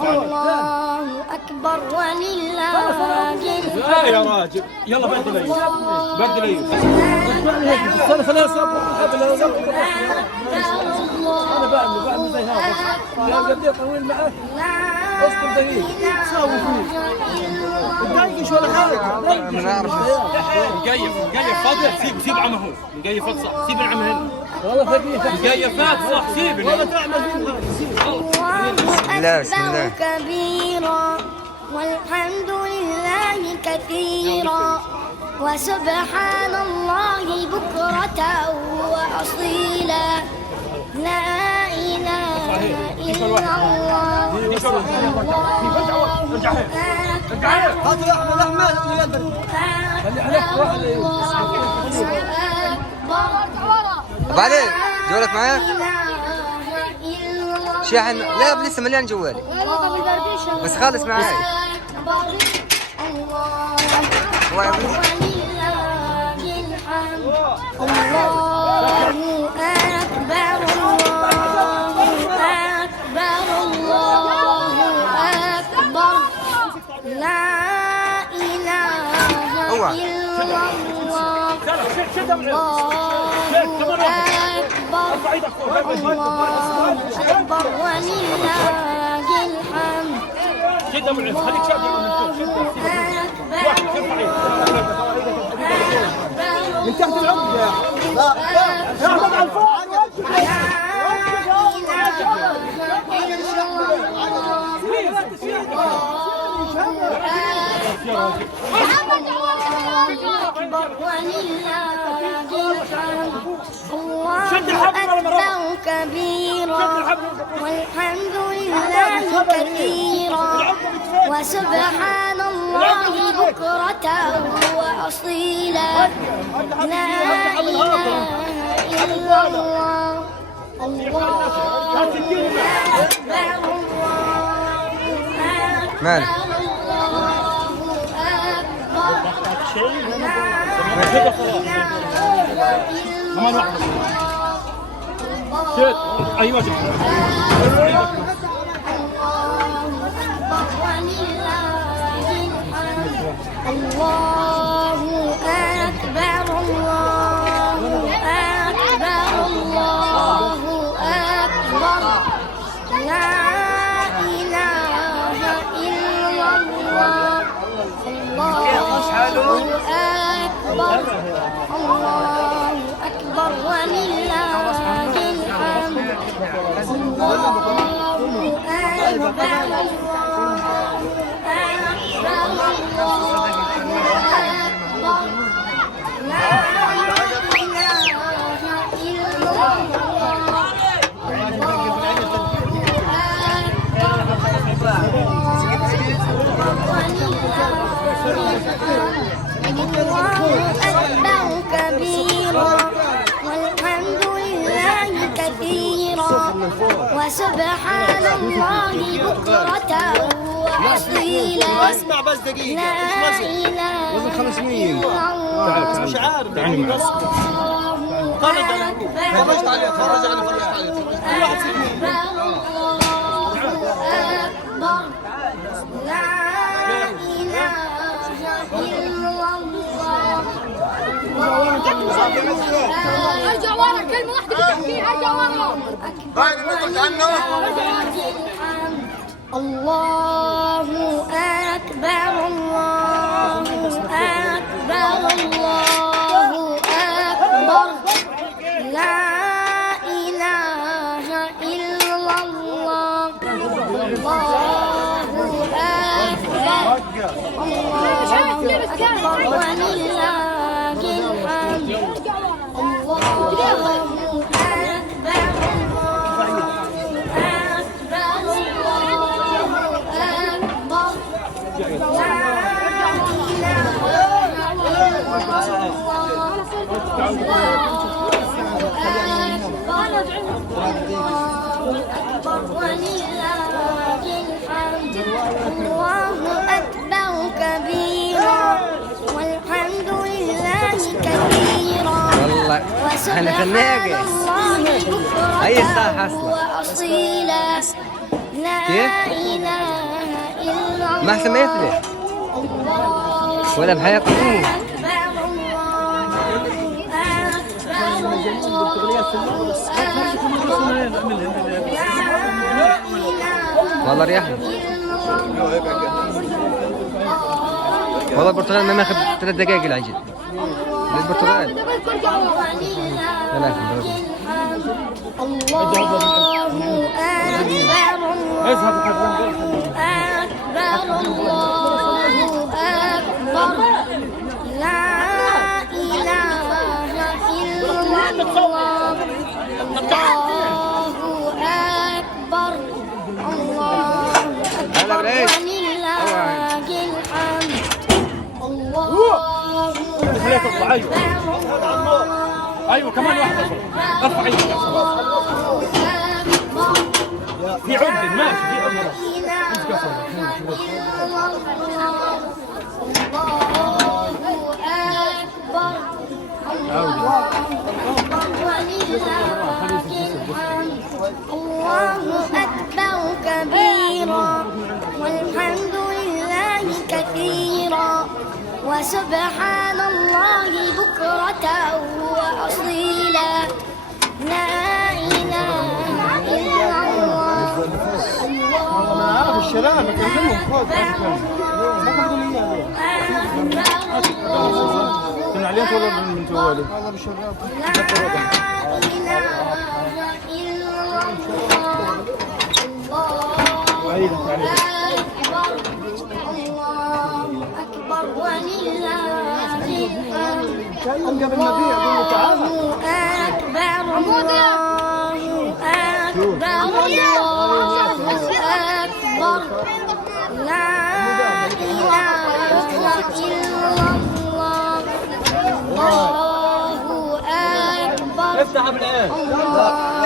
الله أكبر ولله لا يا راجل يلا بدل ايوب بدل ايوب انا بعمل زي هذا يا قد طويل معك اصبر دقيقه تساوي فيه دقيقه ولا حاجه ما نعرف مقيف فاضي سيب عمه هو مقيف صح سيب العمه هنا والله مقيفات صح سيب والله تعمل فيه بسم الله بسم الله كبيرا والحمد لله كثيرا وسبحان الله بكرة وأصيلا لا إله إلا الله وبعدين جولك معايا؟ شاحن لا لسه مليان جوالي بس خالص معاي الله أكبر الله أكبر الله أكبر لا إله إلا الله الله أكبر ولله الحمد كده خليك شاد من فوق من تحت العمق يا احمد على الفوق الله أكبر كبيرا والحمد لله كثيرا وسبحان الله بكرة وأصيلا لا إله إلا الله الله أكبر مال كمان واحدة شد ايوه الله أكبر الله أكبر الله أكبر لا إله إلا الله الله أكبر الله أكبر ولله الحمد الله أكبر أكبر كبيرا والحمد لله كثيرا وسبحان الله بكرة وأصيلا اسمع بس دقيقة لا إله وزن 500 إلا الله مش عارف تعالي معي فرج عليه فرجت عليه فرج عليه فرجت عليه كل واحد فيهم أكبر لا إله إلا الله ارجع ورا كلمة واحدة بتحكيها ارجع ورا هاي نقص عنه الله أكبر الله أكبر الله أكبر لا إله إلا الله الله أكبر الله أكبر ولله الحمد الله الله أكبر كبيرا والحمد لله كثيرا والله انا وسبحان فناقة الله هي الساحة أصلا. وأصيلا لا كيف؟ إله إلا الله ما أحسن ما يفلح ولا بحياته. والله ريحنا. والله البرتقال ما ماخذ 3 دقائق العجل. البرتقال. الله أكبر الله أكبر لا إله إلا الله أكبر الله أكبر ولله الحمد الله أكبر ايوه كمان واحده ارفع ايدك في عقد ماشي في عقد الله أكبر كبيرا والحمد لله كثيرا وسبحان الله بكرة وأصيلا لا إله إلا الله في الشارع بكلمهم فوق كنا عليهم ولا من جوالي لا إله إلا الله الله أكبر ولله الحمد الله أكبر الله أكبر الله أكبر لا إله إلا الله الله أكبر افتح بالعين الله